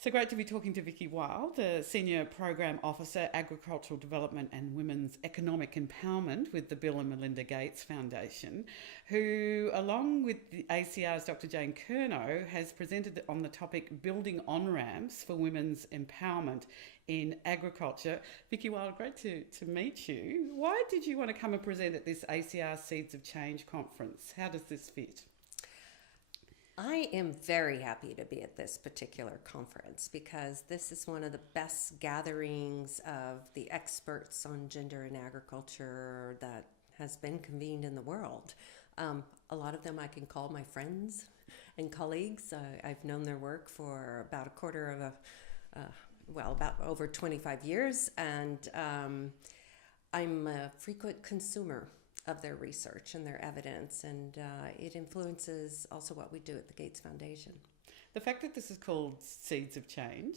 So great to be talking to Vicky Wild, the Senior Program Officer, Agricultural Development and Women's Economic Empowerment with the Bill and Melinda Gates Foundation, who, along with the ACR's Dr. Jane Curnow, has presented on the topic Building On-Ramps for Women's Empowerment in Agriculture. Vicky Wild, great to meet you. Why did you want to come and present at this ACR Seeds of Change conference? How does this fit? I am very happy to be at this particular conference because this is one of the best gatherings of the experts on gender in agriculture that has been convened in the world. A lot of them I can call my friends and colleagues. I've known their work for about a quarter of about over 25 years, and I'm a frequent consumer of their research and their evidence, and it influences also what we do at the Gates Foundation. The fact that this is called Seeds of Change,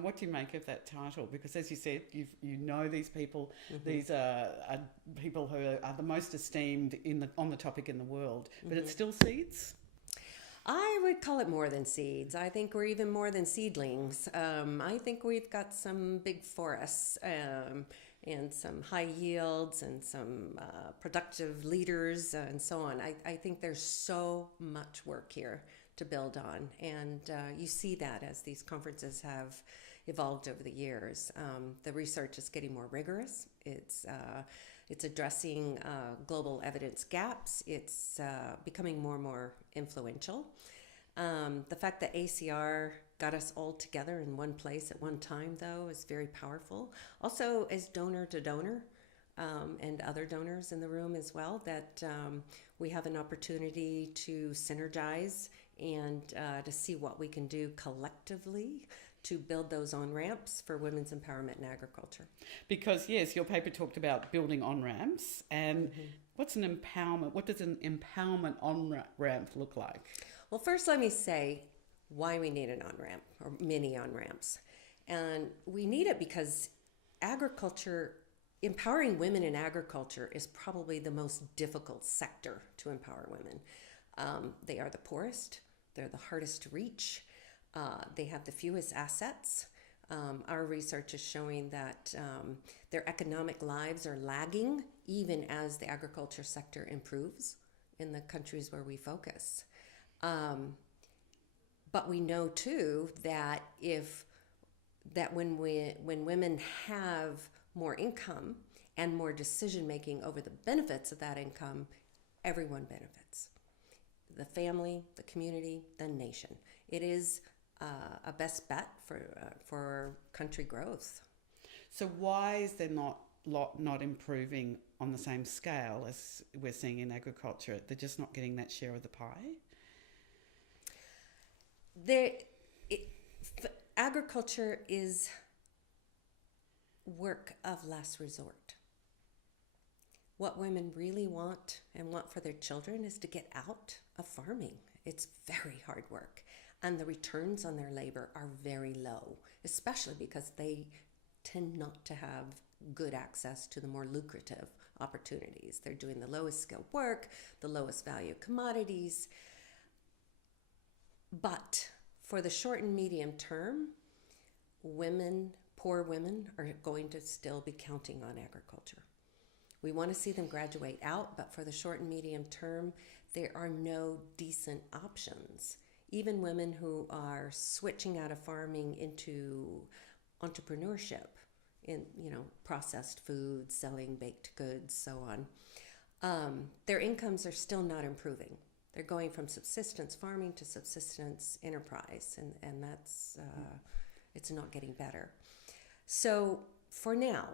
what do you make of that title? Because as you said, you know these people. Mm-hmm. These are people who are the most esteemed on the topic in the world, but it's still seeds? I would call it more than seeds. I think we're even more than seedlings. I think we've got some big forests and some high yields and some productive leaders and so on. I think there's so much work here to build on. And you see that as these conferences have evolved over the years. The research is getting more rigorous. It's addressing global evidence gaps. It's becoming more and more influential. The fact that ACR got us all together in one place at one time, though, is very powerful. Also, as donor to donor and other donors in the room as well, that we have an opportunity to synergize and to see what we can do collectively to build those on-ramps for women's empowerment in agriculture. Because, yes, your paper talked about building on-ramps, and what's an empowerment? What does an empowerment on-ramp look like? Well, first let me say why we need an on-ramp or mini on-ramps. And we need it because empowering women in agriculture is probably the most difficult sector to empower women. They are the poorest, they're the hardest to reach, they have the fewest assets. Our research is showing that their economic lives are lagging even as the agriculture sector improves in the countries where we focus. But we know too that when women have more income and more decision making over the benefits of that income, everyone benefits. The family, the community, the nation. It is a best bet for country growth. So why is there not improving on the same scale as we're seeing in agriculture? They're just not getting that share of the pie? Agriculture is work of last resort. What women really want and want for their children is to get out of farming. It's very hard work, and the returns on their labor are very low, especially because they tend not to have good access to the more lucrative opportunities. They're doing the lowest skilled work, the lowest value commodities. But for the short and medium term, poor women are going to still be counting on agriculture. We want to see them graduate out, but for the short and medium term, there are no decent options. Even women who are switching out of farming into entrepreneurship in, processed foods, selling baked goods, so on, their incomes are still not improving. They're going from subsistence farming to subsistence enterprise, and that's it's not getting better. So for now,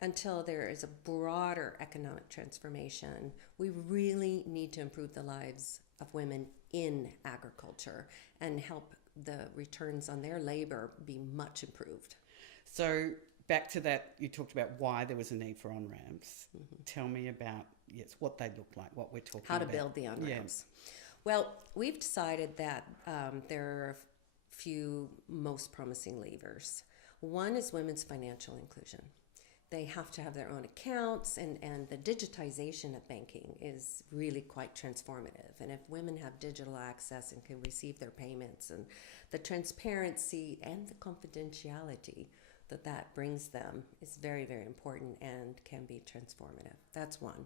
until there is a broader economic transformation, we really need to improve the lives of women in agriculture and help the returns on their labor be much improved. So back to that, you talked about why there was a need for on-ramps. Mm-hmm. Tell me about, what they look like, what we're talking about. How to build the on-ramps. Yeah. Well, we've decided that there are a few most promising levers. One is women's financial inclusion. They have to have their own accounts, and the digitization of banking is really quite transformative. And if women have digital access and can receive their payments, and the transparency and the confidentiality that that brings them is very, very important and can be transformative. That's one.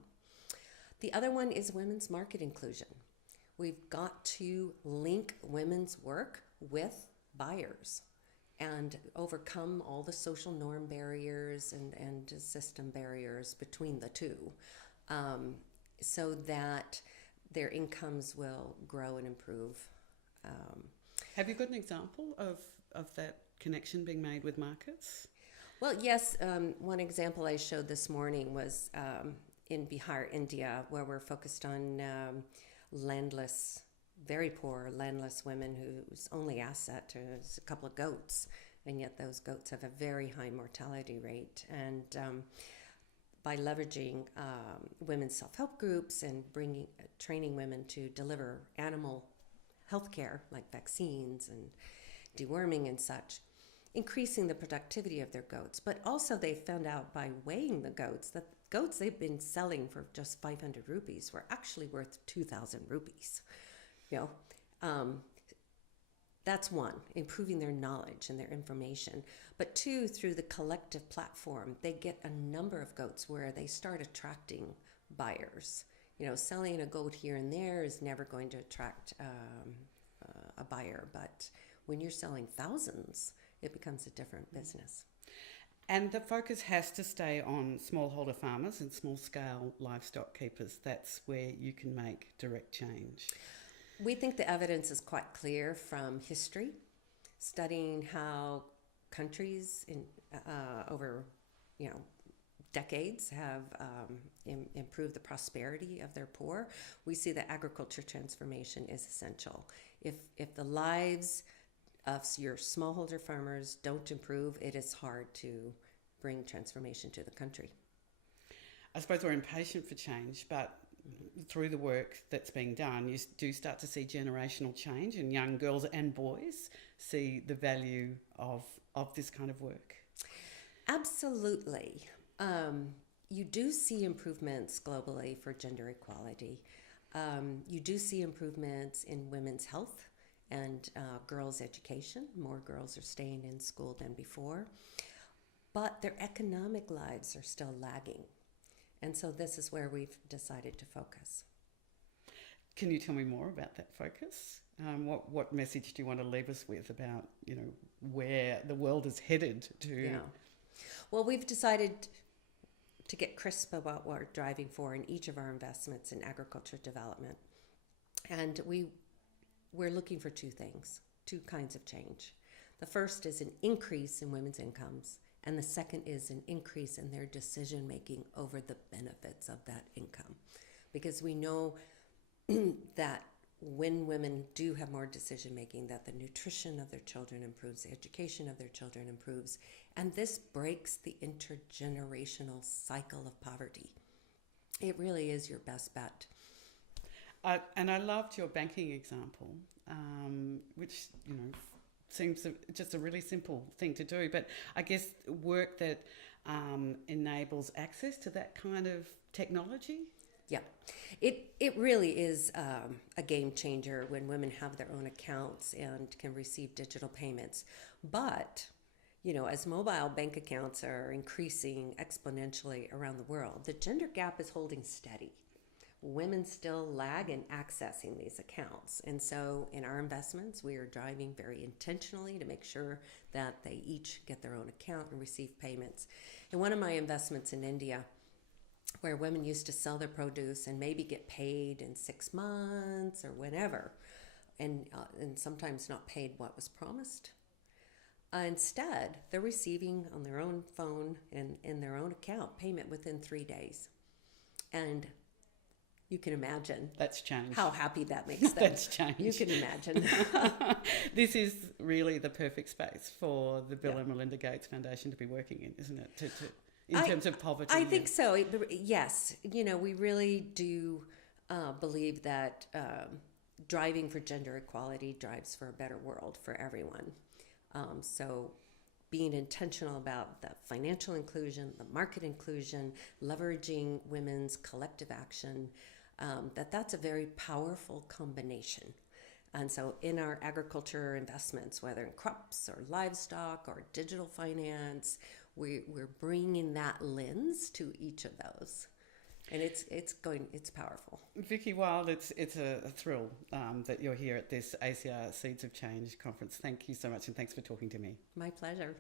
The other one is women's market inclusion. We've got to link women's work with buyers and overcome all the social norm barriers and system barriers between the two, so that their incomes will grow and improve. Have you got an example of that connection being made with markets? Well, yes. One example I showed this morning was in Bihar, India, where we're focused on landless, very poor landless women whose only asset is a couple of goats, and yet those goats have a very high mortality rate. And by leveraging women's self-help groups and training women to deliver animal health care like vaccines and deworming and such, increasing the productivity of their goats. But also they found out by weighing the goats that goats they've been selling for just 500 rupees were actually worth 2,000 rupees. That's one, improving their knowledge and their information. But two, through the collective platform, they get a number of goats where they start attracting buyers. Selling a goat here and there is never going to attract a buyer, but when you're selling thousands, it becomes a different business. And the focus has to stay on smallholder farmers and small-scale livestock keepers. That's where you can make direct change. We think the evidence is quite clear from history, studying how countries over decades have improved the prosperity of their poor. We see that agriculture transformation is essential. If the lives of your smallholder farmers don't improve, it is hard to bring transformation to the country. I suppose we're impatient for change, but through the work that's being done, you do start to see generational change, and young girls and boys see the value of this kind of work. Absolutely. You do see improvements globally for gender equality. You do see improvements in women's health and girls' education. More girls are staying in school than before. But their economic lives are still lagging. And so this is where we've decided to focus. Can you tell me more about that focus? What message do you want to leave us with about, where the world is headed to? Yeah. Well, we've decided to get crisp about what we're driving for in each of our investments in agriculture development. And we're looking for two things, two kinds of change. The first is an increase in women's incomes, and the second is an increase in their decision-making over the benefits of that income. Because we know that when women do have more decision-making, that the nutrition of their children improves, the education of their children improves, and this breaks the intergenerational cycle of poverty. It really is your best bet. And I loved your banking example, which, seems just a really simple thing to do. But I guess work that enables access to that kind of technology. Yeah, it really is a game changer when women have their own accounts and can receive digital payments. But, as mobile bank accounts are increasing exponentially around the world, the gender gap is holding steady. Women still lag in accessing these accounts. And so in our investments, we are driving very intentionally to make sure that they each get their own account and receive payments. In one of my investments in India, where women used to sell their produce and maybe get paid in 6 months or whenever, and sometimes not paid what was promised. Instead, they're receiving on their own phone and in their own account payment within 3 days. And you can imagine that's change. How happy that makes them. That's change. You can imagine. This is really the perfect space for the Bill and Melinda Gates Foundation to be working in, isn't it? In terms of poverty. I think so. Yes. We really do believe that driving for gender equality drives for a better world for everyone. So being intentional about the financial inclusion, the market inclusion, leveraging women's collective action, that's a very powerful combination. And so in our agriculture investments, whether in crops or livestock or digital finance, we're bringing that lens to each of those. And it's powerful. Vicky Wild, it's a thrill that you're here at this ACR Seeds of Change conference. Thank you so much, and thanks for talking to me. My pleasure.